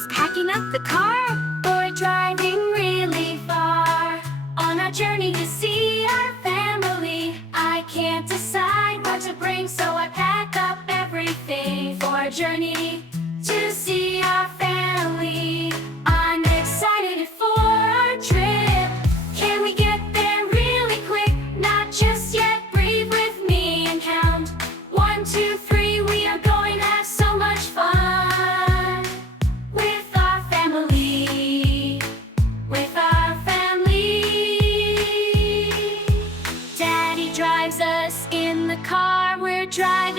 Daddy's packing up the car. We're driving really far on our journey to see our family. I can't decide what to bring, so I pack up everything for a journey to see our family. I'm excited for our trip. Can we get there really quick? Not just yet. Breathe with me and count 1, 2, 3. We are going to have so much fun with our family. With our family. Daddy drives us in the car. We're driving